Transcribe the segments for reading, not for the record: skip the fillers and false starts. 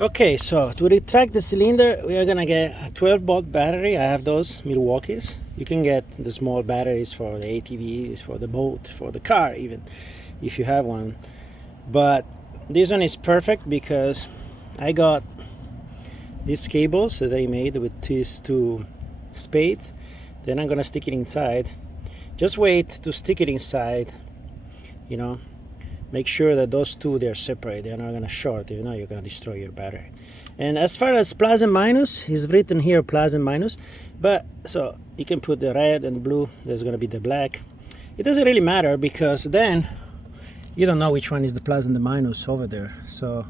Okay, so to retract the cylinder, we are gonna get a 12-volt battery. I have those Milwaukee's. You can get the small batteries for the ATVs, for the boat, for the car even, if you have one. But this one is perfect because I got these cables that I made with these two spades. Then I'm gonna stick it inside. Just wait to stick it inside, you know. Make sure that those two, they're separate. They're not gonna short, you know, you're gonna destroy your battery. And as far as plus and minus, it's written here plus and minus, but so you can put the red and blue, there's gonna be the black. It doesn't really matter because then you don't know which one is the plus and the minus over there. So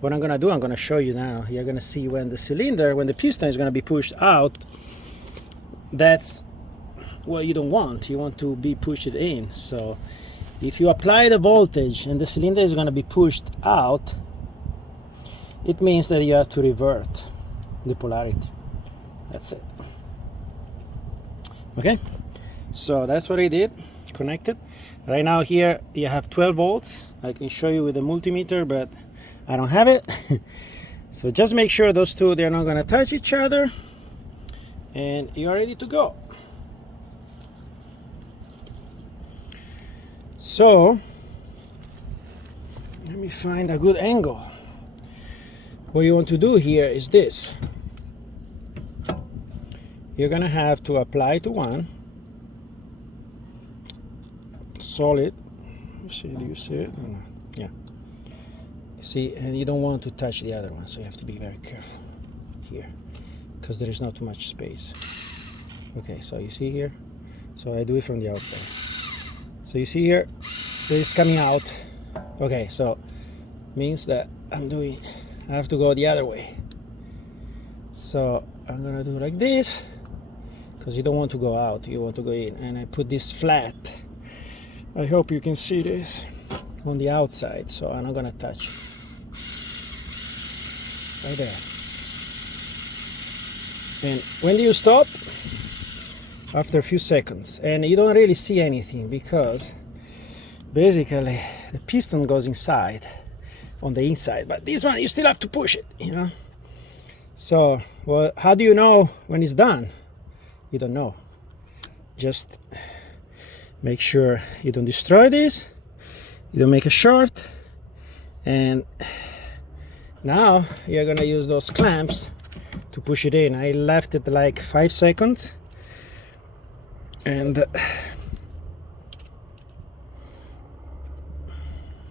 what I'm gonna do, I'm gonna show you now. You're gonna see when the cylinder, when the piston is gonna be pushed out, that's what you don't want. You want to be pushed in. So if you apply the voltage and the cylinder is going to be pushed out, it means that you have to revert the polarity. That's it. Okay, so that's what I did. Connected. Right now here you have 12 volts. I can show you with the multimeter, but I don't have it. So just make sure those two, they're not going to touch each other, and you're ready to go. So let me find a good angle. What you want to do here is this. You're gonna have to apply to one solid. See, do you see it? Yeah. See, and you don't want to touch the other one, so you have to be very careful here because there is not too much space. Okay, so you see here. So I do it from the outside. So you see here, it's coming out. Okay, so means that I have to go the other way. So I'm gonna do like this, because you don't want to go out, you want to go in. And I put this flat. I hope you can see this on the outside, so I'm not gonna touch it. Right there. And when do you stop? After a few seconds, and you don't really see anything because basically the piston goes inside on the inside, but this one you still have to push it, you know. So well, how do you know when it's done? You don't know. Just make sure you don't destroy this, you don't make a short, and now you're gonna use those clamps to push it in. I left it like 5 seconds. And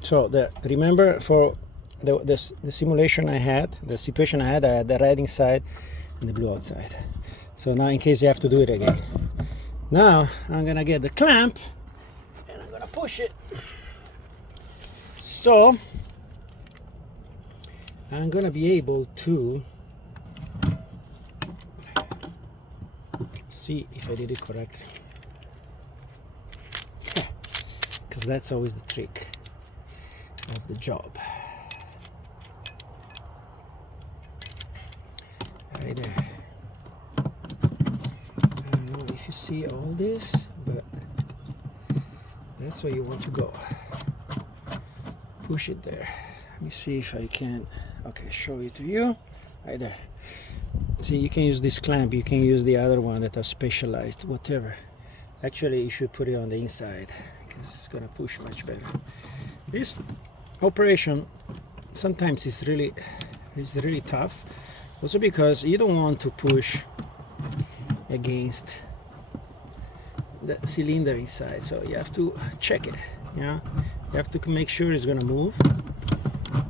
so remember for the simulation I had, the situation I had the red inside and the blue outside. So now in case you have to do it again. Now I'm gonna get the clamp and I'm gonna push it. So I'm gonna be able to see if I did it correctly. Because that's always the trick of the job. Right there. I don't know if you see all this, but that's where you want to go. Push it there. Let me see if I can, okay, show it to you. Right there. See, you can use this clamp, you can use the other one that are specialized, whatever. Actually, you should put it on the inside because it's gonna push much better. This operation sometimes is really tough, also because you don't want to push against the cylinder inside, so you have to check it. You know, you have to make sure it's gonna move,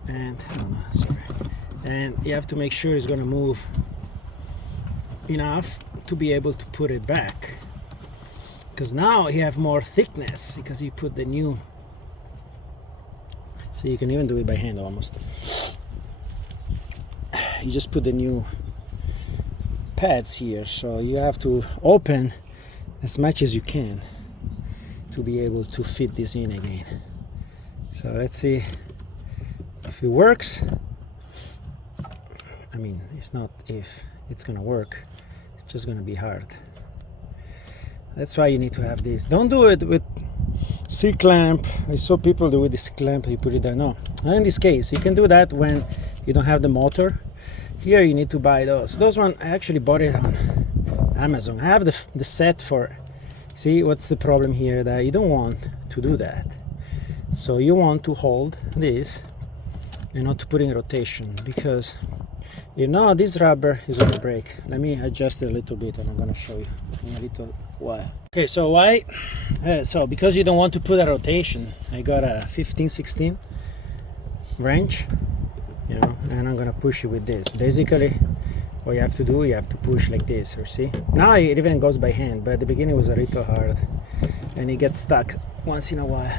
and and you have to make sure it's gonna move enough to be able to put it back, because now you have more thickness because you put the new, so you can even do it by hand almost. You just put the new pads here, so you have to open as much as you can to be able to fit this in again. So let's see if it works. I mean, it's not if it's gonna work, it's just gonna be hard. That's why you need to have this. Don't do it with C-clamp. I saw people do with this clamp, you put it there. No, in this case you can do that when you don't have the motor. Here you need to buy those one. I actually bought it on Amazon. I have the set for. See, what's the problem here? That you don't want to do that. So you want to hold this and not to put in rotation, because you know this rubber is going to break. Let me adjust it a little bit and I'm going to show you in a little while. Okay, so why? So because you don't want to put a rotation, I got a 15-16 wrench, you know, and I'm going to push it with this. Basically what you have to do, you have to push like this, or see? Now it even goes by hand, but at the beginning it was a little hard and it gets stuck once in a while.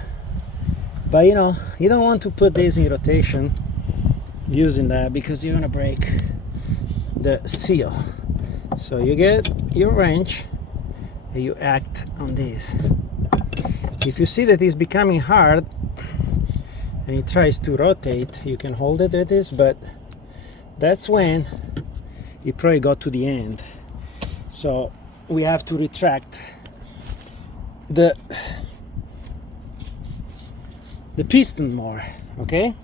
But you know, you don't want to put this in rotation using that, because you're gonna break the seal. So you get your wrench and you act on this. If you see that it's becoming hard and it tries to rotate, you can hold it at this, but that's when it probably got to the end. So we have to retract the piston more, okay?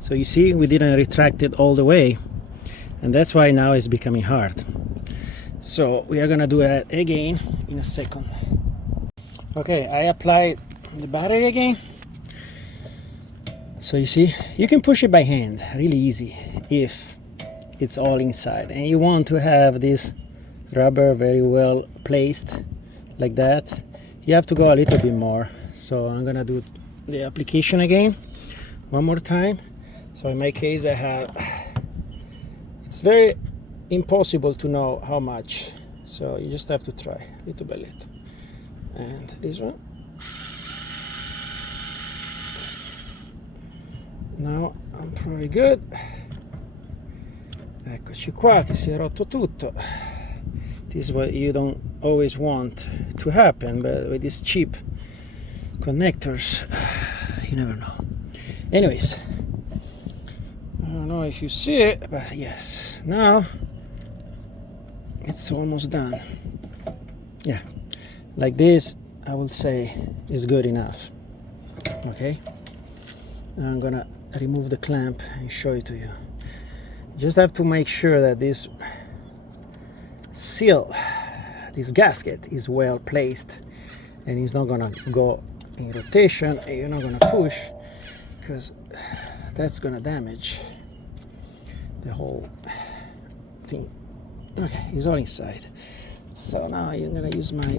So you see, we didn't retract it all the way, and that's why now it's becoming hard. So we are gonna do that again in a second. Okay, I applied the battery again. So you see, you can push it by hand, really easy, if it's all inside. And you want to have this rubber very well placed, like that. You have to go a little bit more. So I'm gonna do the application again one more time. So in my case I have, it's very impossible to know how much, so you just have to try little by little. And this one, now I'm pretty good. Eccoci qua, che si è rotto tutto. This is what you don't always want to happen, but with these cheap connectors, you never know. Anyways, I don't know if you see it, but yes, now it's almost done. Yeah, like this I will say is good enough. Okay, I'm gonna remove the clamp and show it to you. Just have to make sure that this seal, this gasket, is well placed and it's not gonna go in rotation and you're not gonna push, because that's gonna damage the whole thing. Okay, it's all inside. So now I'm gonna use my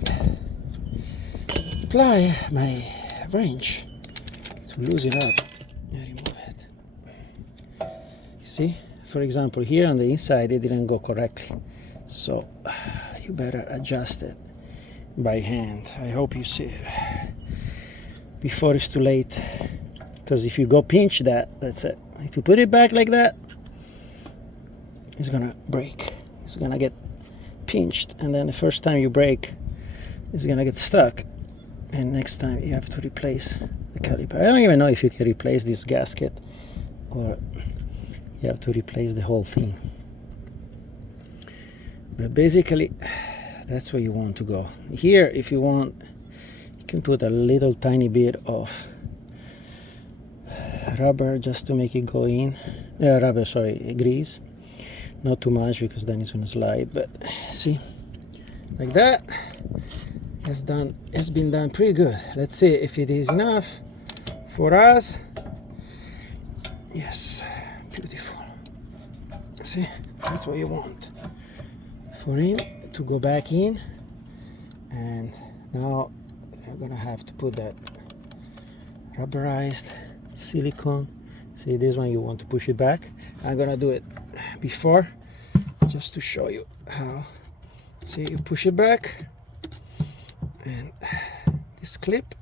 wrench to loosen it up and remove it. You see, for example, here on the inside it didn't go correctly, so you better adjust it by hand. I hope you see it before it's too late, because if you go pinch that, that's it. If you put it back like that, it's gonna break. It's gonna get pinched, and then the first time you break, it's gonna get stuck, and next time you have to replace the caliper. I don't even know if you can replace this gasket or you have to replace the whole thing. But basically, that's where you want to go. Here, if you want, you can put a little tiny bit of rubber just to make it go in. Grease. Not too much, because then it's gonna slide. But see, like that, has been done pretty good. Let's see if it is enough for us. Yes, beautiful. See, that's what you want. For him to go back in, and now I'm gonna have to put that rubberized silicone. See, this one you want to push it back. I'm gonna do it before, just to show you how. See, you push it back, and this clip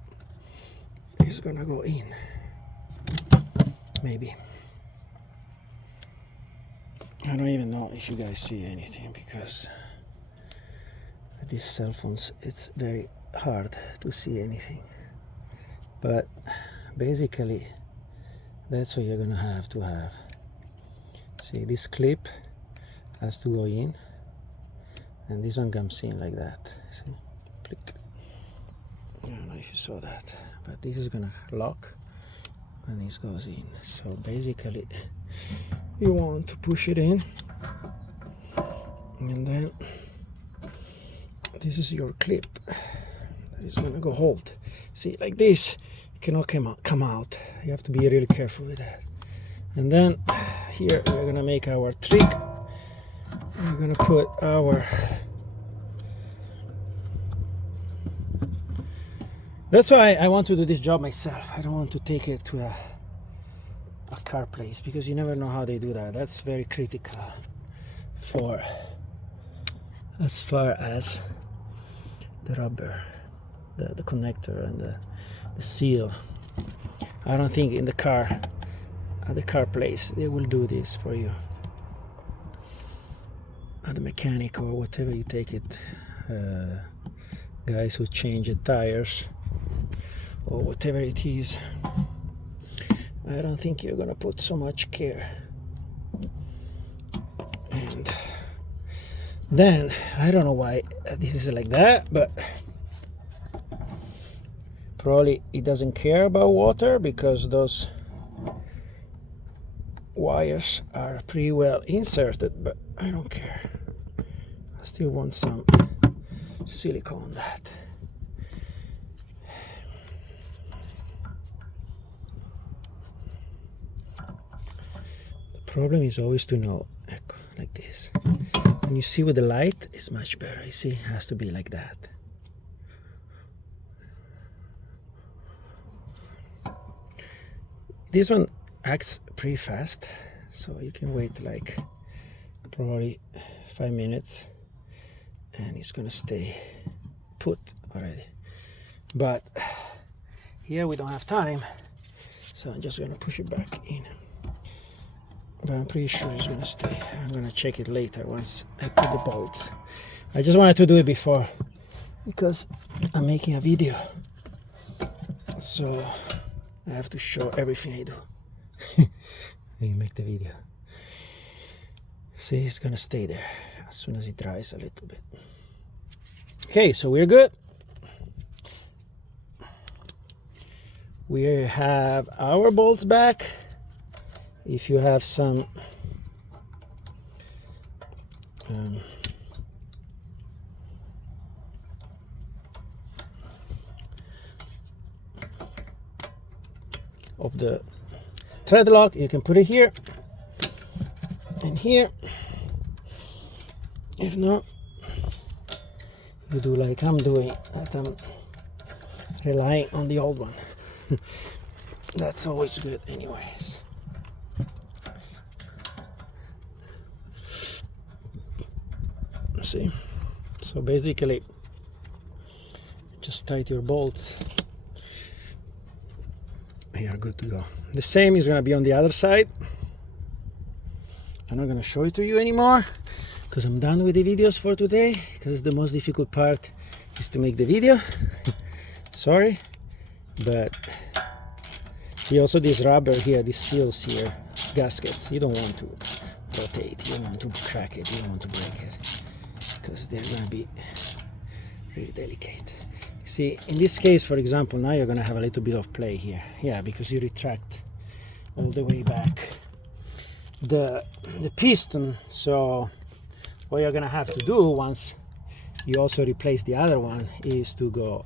is gonna go in. Maybe. I don't even know if you guys see anything, because with these cell phones it's very hard to see anything. But basically, that's what you're gonna have to have. See, this clip has to go in, and this one comes in like that. See, click. I don't know if you saw that, but this is gonna lock and this goes in. So basically, you want to push it in, and then this is your clip that is going to go hold. See, like this, it cannot come out. You have to be really careful with that. And then here we're going to make our trick. We're going to put our... That's why I want to do this job myself. I don't want to take it to a car place, because you never know how they do that. That's very critical for as far as the rubber, the connector and the seal. I don't think in the car, at the car place, they will do this for you. At the mechanic or whatever you take it, guys who change the tires or whatever it is. I don't think you're gonna put so much care. And then I don't know why this is like that, but probably it doesn't care about water, because those wires are pretty well inserted, but I don't care. I still want some silicone on that. The problem is always to know, like this. When you see with the light, it's much better. You see, it has to be like that. This one acts pretty fast, so you can wait like probably 5 minutes and it's gonna stay put already. But here we don't have time, so I'm just gonna push it back in. But I'm pretty sure it's gonna stay. I'm gonna check it later once I put the bolts. I just wanted to do it before because I'm making a video, so I have to show everything I do. Then you make the video. See, it's gonna stay there as soon as it dries a little bit. Okay, so we're good. We have our bolts back. If you have some of the thread lock, you can put it here and here. If not, you do like I'm doing, that I'm relying on the old one. That's always good anyways. See, so basically just tighten your bolts and you're good to go. The same is going to be on the other side. I'm not going to show it to you anymore because I'm done with the videos for today, because the most difficult part is to make the video. Sorry, but see, also this rubber here, these seals here, gaskets, you don't want to rotate, you don't want to crack it, you don't want to break it, because they're going to be really delicate. See, in this case, for example, now you're going to have a little bit of play here. Yeah, because you retract all the way back the piston. So what you're going to have to do once you also replace the other one is to go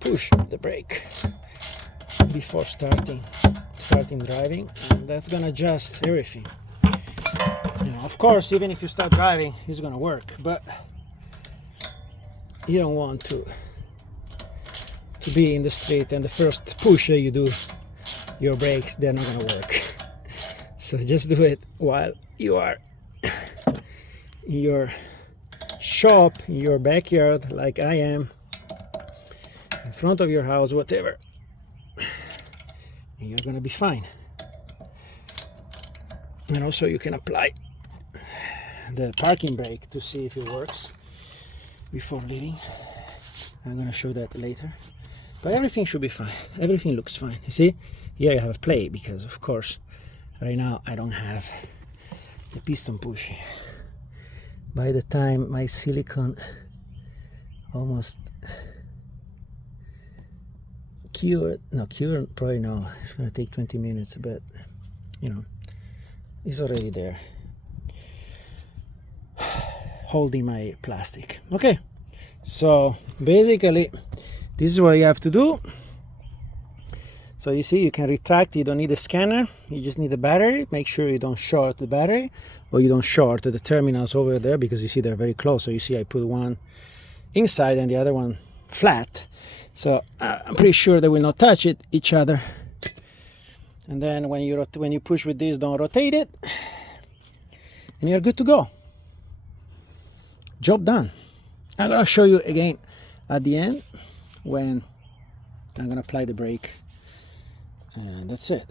push the brake before starting driving, and that's going to adjust everything. You know, of course, even if you start driving, it's going to work, but you don't want to be in the street and the first push that you do your brakes, they're not going to work. So just do it while you are in your shop, in your backyard, like I am, in front of your house, whatever, and you're going to be fine. And also you can apply the parking brake to see if it works before leaving. I'm going to show that later, but everything should be fine. Everything looks fine. You see, here I have play because of course right now I don't have the piston pushing. By the time my silicone almost cured probably no, it's going to take 20 minutes, but you know, is already there, holding my plastic. Okay, so basically this is what you have to do. So you see, you can retract. You don't need a scanner, you just need a battery. Make sure you don't short the battery, or you don't short the terminals over there, because you see they're very close. So you see I put one inside and the other one flat, so I'm pretty sure they will not touch each other. And then when you push with this, don't rotate it, and you're good to go. Job done. I'm gonna show you again at the end when I'm gonna apply the brake, and that's it.